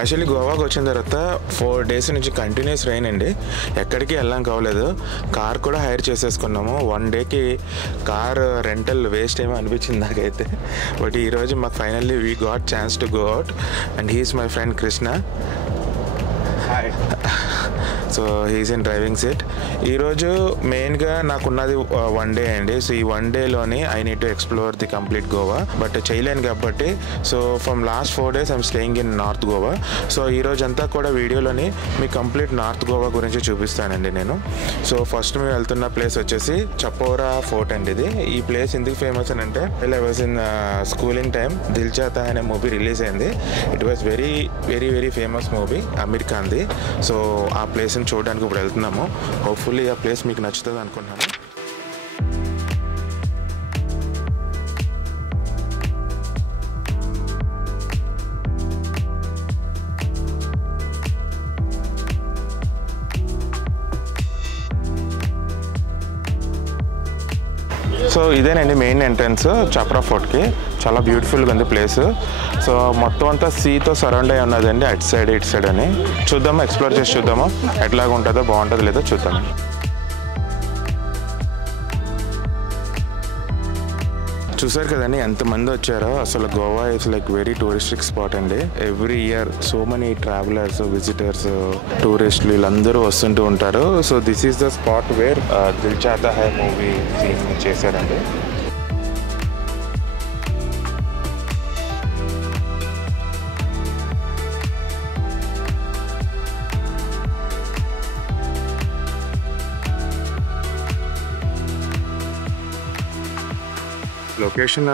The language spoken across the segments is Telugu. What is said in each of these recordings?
యాక్చువల్లీ గోవాకి వచ్చిన తర్వాత 4 days నుంచి కంటిన్యూస్ రైన్ అండి. ఎక్కడికి వెళ్ళాం కావలేదు. కార్ కూడా హైర్ చేసేసుకున్నాము. 1 dayకి కార్ రెంటల్ వేస్ట్ ఏమో అనిపించింది నాకైతే. బట్ ఈరోజు మాకు finally we got chance to go out and he's my friend Krishna. Hi. So he's in driving seat. ఈరోజు మెయిన్గా నాకున్నది 1 day అండి. సో ఈ 1 dayలోని I need to explore the complete Goa. But చేయలేను కాబట్టి so from last 4 days I'm staying in north Goa. So ఈరోజు అంతా కూడా వీడియోలోని మీ కంప్లీట్ నార్త్ గోవా గురించి చూపిస్తానండి నేను. సో ఫస్ట్ మేము వెళ్తున్న ప్లేస్ వచ్చేసి చపోరా ఫోర్ట్ అండి. ఇది ఈ ప్లేస్ ఎందుకు ఫేమస్ అని అంటే I was in schooling time Dil Chahta అనే మూవీ రిలీజ్ అయింది. It was very very very famous movie Aamir ఖాన్ది. సో ఆ ప్లేస్ని చూడడానికి ఇప్పుడు వెళ్తున్నాము. హోప్ఫుల్లీ ఆ ప్లేస్ మీకు నచ్చుతుంది అనుకుంటున్నాను. సో ఇదేనండి మెయిన్ ఎంట్రన్స్ చప్రా ఫోర్ట్కి. చాలా బ్యూటిఫుల్గా ఉంది ప్లేస్. సో మొత్తం అంతా సీతో సరౌండ్ అయి ఉన్నదండి, అటు సైడ్ ఇటు సైడ్ అని. చూద్దాము, ఎక్స్ప్లోర్ చేసి చూద్దాము ఎట్లాగా ఉంటుందో, బాగుంటుందో లేదో చూద్దాము. చూసారు కదండి ఎంతమంది వచ్చారో. అసలు Goa is like very touristic spot అండి. Every year so many travellers, visitors, టూరిస్టులు వీళ్ళందరూ వస్తుంటూ ఉంటారు. So this is the spot where Dil Chahta Hai movie scene చేశారండి. లొకేషన్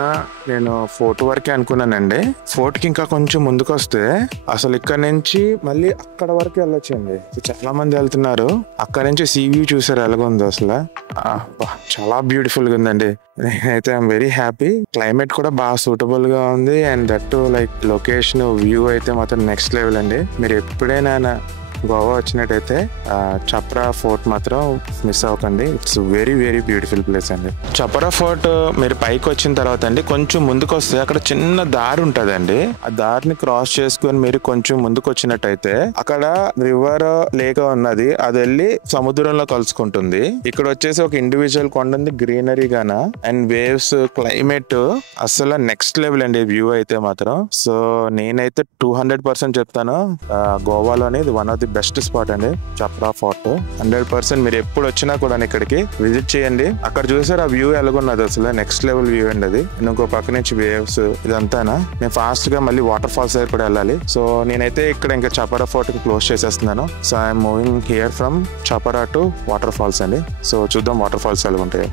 నేను ఫోర్ట్ వరకే అనుకున్నానండి. ఫోర్ట్కి ఇంకా కొంచెం ముందుకు వస్తే అసలు ఇక్కడ నుంచి మళ్ళీ అక్కడ వరకు వెళ్ళొచ్చండి. చాలా మంది వెళ్తున్నారు. అక్కడ నుంచి సీ వ్యూ చూసారు ఎలాగుందో అసలు. చాలా బ్యూటిఫుల్ గా ఉందండి. నేనైతే ఐఎమ్ వెరీ హ్యాపీ. క్లైమేట్ కూడా బాగా సూటబుల్ గా ఉంది. And that like location view అయితే మాత్రం నెక్స్ట్ లెవెల్ అండి. మీరు ఎప్పుడైనా గోవా వచ్చినట్టయితే చప్రా ఫోర్ట్ మాత్రం మిస్ అవ్వకండి. It's very very beautiful place అండి. చప్రా ఫోర్ట్ మీరు పైకి వచ్చిన తర్వాత అండి కొంచెం ముందుకు వస్తే అక్కడ చిన్న దారి ఉంటదండి. ఆ దారిని క్రాస్ చేసుకుని మీరు కొంచెం ముందుకు వచ్చినట్టయితే అక్కడ రివర్ లేక్ ఉన్నది. అది వెళ్ళి సముద్రంలో కలుసుకుంటుంది. ఇక్కడ వచ్చేసి ఒక ఇండివిజువల్ కొండ ఉంది, గ్రీనరీ గాన అండ్ వేవ్స్, క్లైమేట్ అసలు నెక్స్ట్ లెవెల్ అండి వ్యూ అయితే మాత్రం. సో నేనైతే 200% చెప్తాను, గోవాలోని ఇది one of the best spot అండి చప్రా ఫోర్ట్. 100% మీరు ఎప్పుడు వచ్చినా కూడా ఇక్కడికి విజిట్ చేయండి. అక్కడ చూసారు ఆ వ్యూ ఎలాగున్నది అసలు నెక్స్ట్ లెవెల్ వ్యూ అండి అది. ఇంకో పక్క నుంచి వేవ్స్ ఇదంతానా. నేను ఫాస్ట్ గా మళ్ళీ వాటర్ ఫాల్స్ దగ్గర కూడా వెళ్ళాలి. సో నేనైతే ఇక్కడ ఇంకా చపరా ఫోర్ట్ కి క్లోజ్ చేసేస్తున్నాను. So I'm moving here from Chapora to waterfalls అండి. సో చూద్దాం వాటర్ ఫాల్స్ ఎలా ఉంటాయి.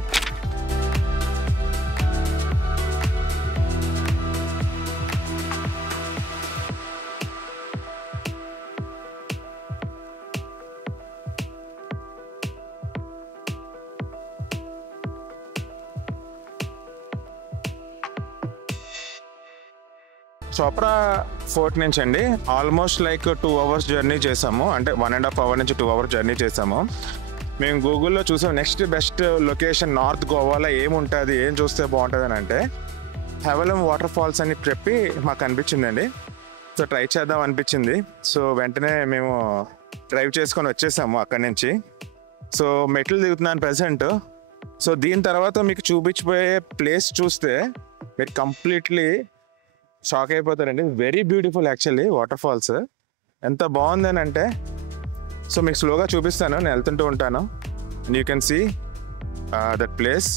చోప్రా ఫోర్ట్ నుంచి అండి ఆల్మోస్ట్ లైక్ 2 hours జర్నీ చేసాము. అంటే 1.5 hour నుంచి 2 hours జర్నీ చేసాము. మేము గూగుల్లో చూసాం నెక్స్ట్ బెస్ట్ లొకేషన్ నార్త్ గోవాలో ఏముంటుంది, ఏం చూస్తే బాగుంటుంది అని అంటే హెవలం వాటర్ ఫాల్స్ అని చెప్పి మాకు అనిపించిందండి. సో ట్రై చేద్దాం అనిపించింది. సో వెంటనే మేము డ్రైవ్ చేసుకొని వచ్చేసాము అక్కడి నుంచి. సో మెట్లు దిగుతున్నాను ప్రెసెంట్. సో దీని తర్వాత మీకు చూపించిపోయే ప్లేస్ చూస్తే మీరు కంప్లీట్లీ షాక్ అయిపోతారండి. Very beautiful actually waterfalls. ఎంత బాగుందని అంటే సో మీకు స్లోగా చూపిస్తాను, నేను వెళ్తుంటూ ఉంటాను. And you can see that place.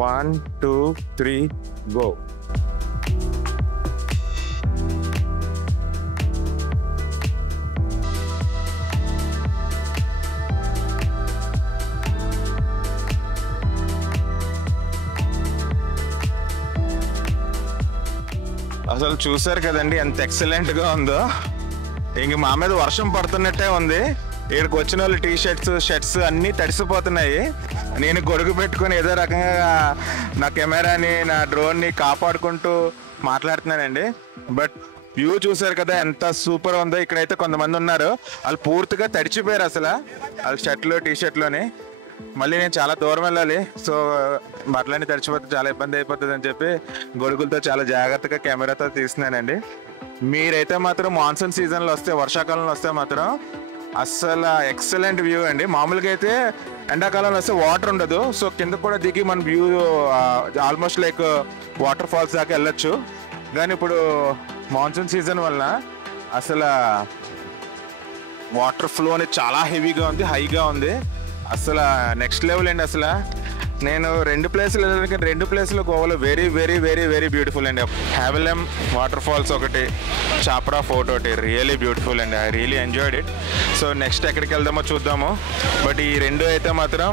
1 2 3 go. అసలు చూసారు కదండి ఎంత ఎక్సలెంట్ గా ఉందో. ఇంక మా మీద వర్షం పడుతున్నట్టే ఉంది. ఇక్కడికి వచ్చిన వాళ్ళు టీ షర్ట్స్ అన్నీ తడిసిపోతున్నాయి. నేను గొడుగు పెట్టుకుని ఏదో రకంగా నా కెమెరాని, నా డ్రోన్ని కాపాడుకుంటూ మాట్లాడుతున్నానండి. బట్ వ్యూ చూసారు కదా ఎంత సూపర్ ఉందో. ఇక్కడైతే కొంతమంది ఉన్నారు, వాళ్ళు పూర్తిగా తడిచిపోయారు అసలు వాళ్ళ షర్ట్లు టీ షర్ట్లోని. మళ్ళీ నేను చాలా దూరం వెళ్ళాలి. సో బట్టలన్నీ తడిచిపోతే చాలా ఇబ్బంది అయిపోతుంది అని చెప్పి గొడుగులతో చాలా జాగ్రత్తగా కెమెరాతో తీస్తున్నానండి. మీరైతే మాత్రం మాన్సూన్ సీజన్లో వస్తే, వర్షాకాలంలో వస్తే మాత్రం అస్సలు ఎక్సలెంట్ వ్యూ అండి. మామూలుగా అయితే ఎండాకాలంలో వస్తే వాటర్ ఉండదు, సో కింద కూడా దిగి మన view almost like water falls దాకా వెళ్ళొచ్చు. కానీ ఇప్పుడు మాన్సూన్ సీజన్ వల్ల అసలు వాటర్ ఫ్లో అనేది చాలా హెవీగా ఉంది, హైగా ఉంది. అసలు నెక్స్ట్ లెవెల్ అండి. అసలు నేను 2 ప్లేసులు వెళ్ళడానికి 2 ప్లేసులు గోవాలో very very very very beautiful అండి. హ్యావెలెమ్ వాటర్ ఫాల్స్ ఒకటి, చాప్రా ఫోర్ట్ ఒకటి, రియలీ బ్యూటిఫుల్ అండి. I really enjoyed it. So next ఎక్కడికి వెళ్దామో చూద్దాము. బట్ ఈ 2 అయితే మాత్రం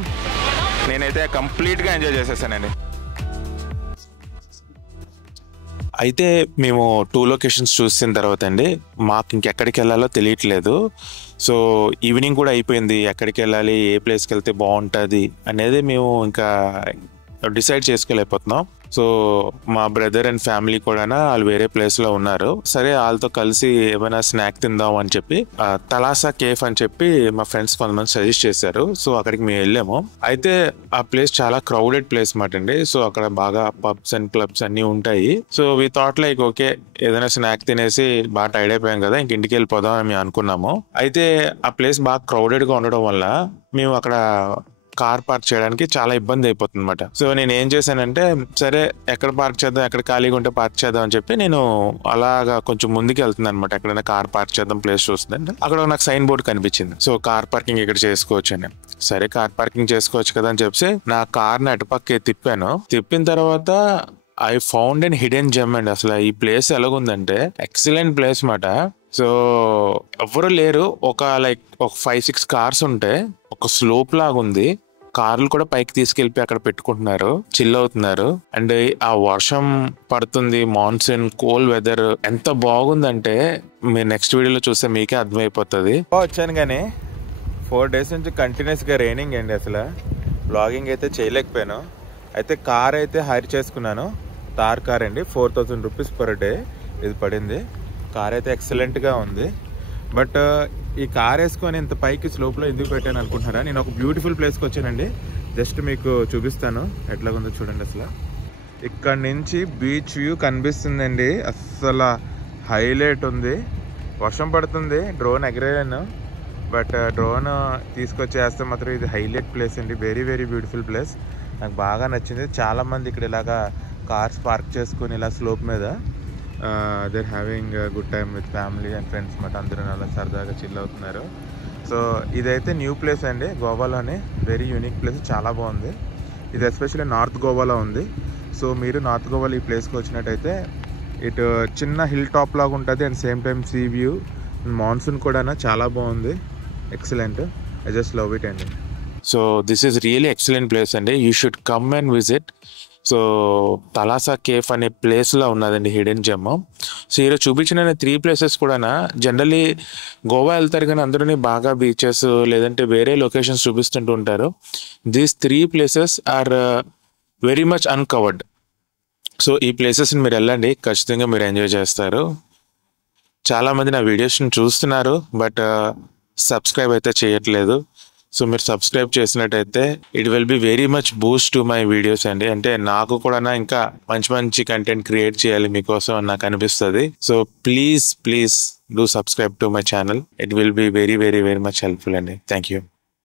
నేనైతే కంప్లీట్గా ఎంజాయ్ చేసేసానండి. అయితే మేము 2 లొకేషన్స్ చూసిన తర్వాత అండి మాకు ఇంకెక్కడికి వెళ్ళాలో తెలియట్లేదు. సో ఈవినింగ్ కూడా అయిపోయింది. ఎక్కడికి వెళ్ళాలి, ఏ ప్లేస్కి వెళ్తే బాగుంటుంది అనేది మేము ఇంకా డిసైడ్ చేసుకోలేకపోతున్నాం. సో మా బ్రదర్ అండ్ ఫ్యామిలీ కూడా వాళ్ళు వేరే ప్లేస్లో ఉన్నారు. సరే వాళ్ళతో కలిసి ఏమైనా స్నాక్ తిందాం అని చెప్పి తలాసా కేఫ్ అని చెప్పి మా ఫ్రెండ్స్ కొంతమంది సజెస్ట్ చేశారు. సో అక్కడికి మేము వెళ్ళాము. అయితే ఆ ప్లేస్ చాలా క్రౌడెడ్ ప్లేస్ మాట అండి. సో అక్కడ బాగా పబ్స్ అండ్ క్లబ్స్ అన్నీ ఉంటాయి. So we thought like okay ఏదైనా స్నాక్ తినేసి బాగా టైర్డ్ అయిపోయాం కదా, ఇంక ఇంటికి వెళ్ళిపోదాం అని మేము అనుకున్నాము. అయితే ఆ ప్లేస్ బాగా క్రౌడెడ్గా ఉండడం వల్ల మేము అక్కడ కార్ పార్క్ చేయడానికి చాలా ఇబ్బంది అయిపోతుంది అనమాట. సో నేను ఏం చేశానంటే సరే ఎక్కడ పార్క్ చేద్దాం, ఎక్కడ ఖాళీగా ఉంటే పార్క్ చేద్దాం అని చెప్పి నేను అలాగా కొంచెం ముందుకి వెళ్తున్నాను అనమాట. ఎక్కడైనా కార్ పార్క్ చేద్దాం ప్లేస్ చూస్తుందంటే అక్కడ నాకు సైన్ బోర్డ్ కనిపించింది. సో కార్ పార్కింగ్ ఇక్కడ చేసుకోవచ్చు అని. సరే కార్ పార్కింగ్ చేసుకోవచ్చు కదా అని చెప్పి నా కార్ని అటుపక్క తిప్పాను. తిప్పిన తర్వాత I found and hidden gem అండి. అసలు ఈ ప్లేస్ ఎలాగుందంటే ఎక్సలెంట్ ప్లేస్ మాట. సో ఎవరు లేరు, ఒక 5-6 కార్స్ ఉంటే ఒక స్లోప్ లాగా ఉంది. కార్లు కూడా పైకి తీసుకెళ్ళి అక్కడ పెట్టుకుంటున్నారు, చిల్ అవుతున్నారు. అండ్ ఆ వర్షం పడుతుంది, మాన్సూన్ కూల్ వెదర్ ఎంత బాగుందంటే మీరు నెక్స్ట్ వీడియోలో చూస్తే మీకే అర్థమైపోతుంది. వచ్చాను కానీ 4 days నుంచి కంటిన్యూస్ గా రైనింగ్ అండి. అసలు బ్లాగింగ్ అయితే చేయలేకపోయాను. అయితే కార్ అయితే హైర్ చేసుకున్నాను. తార్ కార్ అండి, 4000 రూపీస్ పర్ డే ఇది పడింది. కార్ అయితే ఎక్సలెంట్ గా ఉంది. బట్ ఈ కార్ వేసుకొని ఇంత పైకి స్లోప్లో ఎందుకు పెట్టాను అనుకుంటున్నారా? నేను ఒక బ్యూటిఫుల్ ప్లేస్కి వచ్చానండి. జస్ట్ మీకు చూపిస్తాను ఎట్లాగుందో చూడండి. అసలు ఇక్కడ నుంచి బీచ్ వ్యూ కనిపిస్తుందండి. అస్సలు హైలైట్ ఉంది. వర్షం పడుతుంది, డ్రోన్ ఎగరేయాను. బట్ డ్రోన్ తీసుకొచ్చేస్తే మాత్రం ఇది హైలైట్ ప్లేస్ అండి. Very very beautiful place. నాకు బాగా నచ్చింది. చాలామంది ఇక్కడ ఇలాగా కార్స్ పార్క్ చేసుకొని ఇలా స్లోప్ మీద they're having a good time with family and friends మాట. అందరూ అలా సరదాగా చిల్ అవుతున్నారు. సో ఇదైతే న్యూ ప్లేస్ అండి గోవాలోనే. వెరీ యూనిక్ ప్లేస్, చాలా బాగుంది. ఇది ఎస్పెషల్లీ నార్త్ గోవాలో ఉంది. సో మీరు నార్త్ గోవాలో ఈ ప్లేస్కి వచ్చినట్టయితే ఇటు చిన్న హిల్ టాప్ లాగా ఉంటుంది and same time sea view. Monsoon కూడా చాలా బాగుంది, excellent. I just love it అండి. So this is really excellent place అండి. You should come and visit. So Thalassa cafe అనే ప్లేస్లో ఉన్నదండి హిడెన్ జెమ్. సో ఈరోజు చూపించిన 3 ప్లేసెస్ కూడా జనరల్లీ గోవా వెళ్తారు కానీ అందరూ బాగా బీచెస్ లేదంటే వేరే లొకేషన్స్ చూపిస్తుంటూ ఉంటారు. These 3 places are very much uncovered. So ఈ ప్లేసెస్ని మీరు వెళ్ళండి, ఖచ్చితంగా మీరు ఎంజాయ్ చేస్తారు. చాలామంది నా వీడియోస్ని చూస్తున్నారు బట్ సబ్స్క్రైబ్ అయితే చేయట్లేదు. సో మీరు సబ్స్క్రైబ్ చేసినట్టయితే it will be very much Boost to my videos అండి. అంటే నాకు కూడా ఇంకా మంచి మంచి కంటెంట్ క్రియేట్ చేయాలి మీకోసం అని నాకు అనిపిస్తుంది. So please do subscribe to my channel. It will be very very very much helpful అండి. Thank you.